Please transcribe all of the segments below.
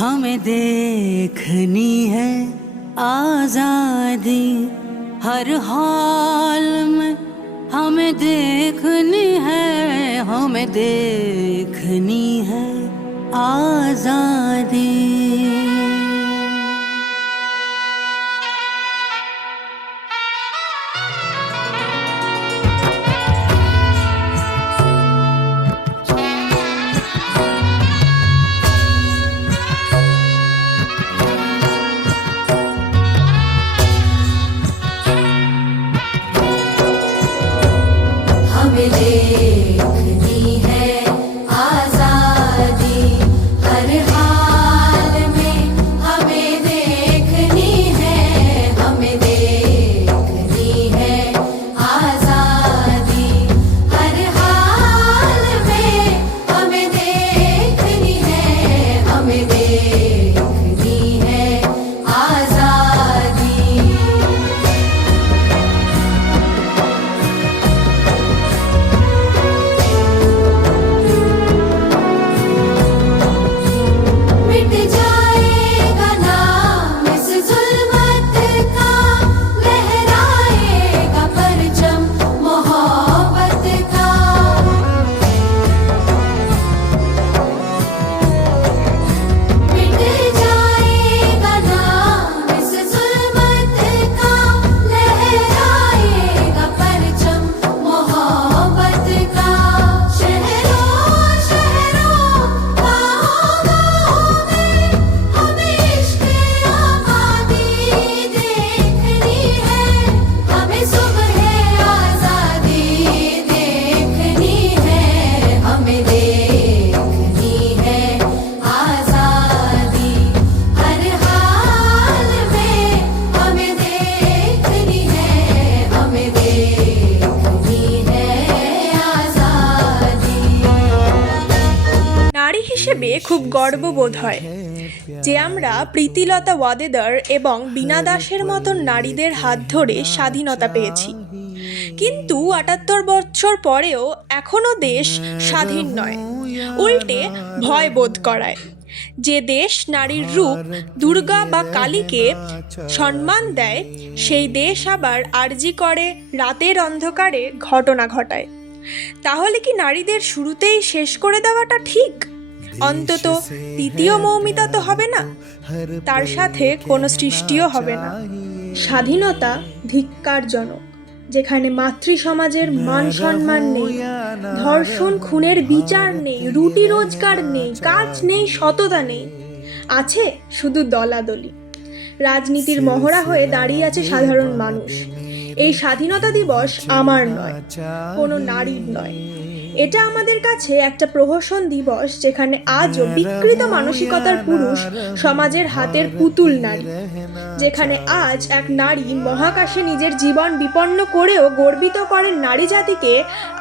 हमें देखनी है आजादी हर हाल में, हमें देखनी है, हमें देखनी है आजादी। हमें देखनी है आजादी हर हाल में, हमें देखनी है, हमें देखनी है आजादी हर हाल में, हमें देखनी है, हमें देखनी है आजादी। मिट जाएगा नाम इस जुल्मत का, लहराएगा परचम मोहब्बत का। मिट जाएगा नाम इस जुल्मत का, लहराएगा परचम मोहब्बत का। शहरों शहरों गाँव में हमें इश्क आबादी देखनी है, हमें सुबह आजादी देखनी है, हमें देखनी है आजादी हर हाल में, हमें देखनी है, हमें देखनी है आजादी। নারী হিসেবে খুব গর্ববোধ হয় যে আমরা প্রীতিলতা ওয়াদেদার এবং বীণা দাসের মতন নারীদের হাত ধরে স্বাধীনতা পেয়েছি। কিন্তু ৭৮ বছর পরেও এখনও দেশ স্বাধীন নয়, উল্টে ভয় বোধ করায়। যে দেশ নারীর রূপ দুর্গা বা কালীকে সম্মান দেয়, সেই দেশ আবার আরজি করে রাতের অন্ধকারে ঘটনা ঘটায়। তাহলে কি নারীদের শুরুতেই শেষ করে দেওয়াটা ঠিক? অন্তত দ্বিতীয় মৌমিতা তো হবে না, তার সাথে কোনো সৃষ্টিও হবে না। স্বাধীনতা ধিক্কারজনক, যেখানে মাতৃ সমাজের মান সম্মান নেই, ধর্ষণ খুনের বিচার নেই, রুটি রোজগার নেই, কাজ নেই, সততা নেই, আছে শুধু দলাদলি। রাজনীতির মহড়া হয়ে দাঁড়িয়ে আছে সাধারণ মানুষ। এই স্বাধীনতা দিবস আমার নয়, কোনো নারীর নয়। এটা আমাদের কাছে একটা প্রহসন দিবস, যেখানে আজও বিকৃত মানসিকতার পুরুষ সমাজের হাতের পুতুল নারী, যেখানে আজ এক নারী মহাকাশে নিজের জীবন বিপন্ন করেও গর্বিত করেন নারী জাতিকে,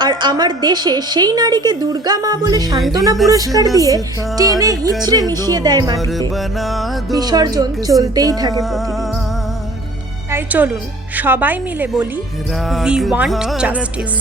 আর আমার দেশে সেই নারীকে দুর্গা মা বলে সান্ত্বনা পুরস্কার দিয়ে টেনে হিঁচড়ে মিশিয়ে দেয় মাটিতে। বিসর্জন চলতেই থাকে প্রতিদিন। তাই চলুন সবাই মিলে বলি, উই ওয়ান্ট জাস্টিস।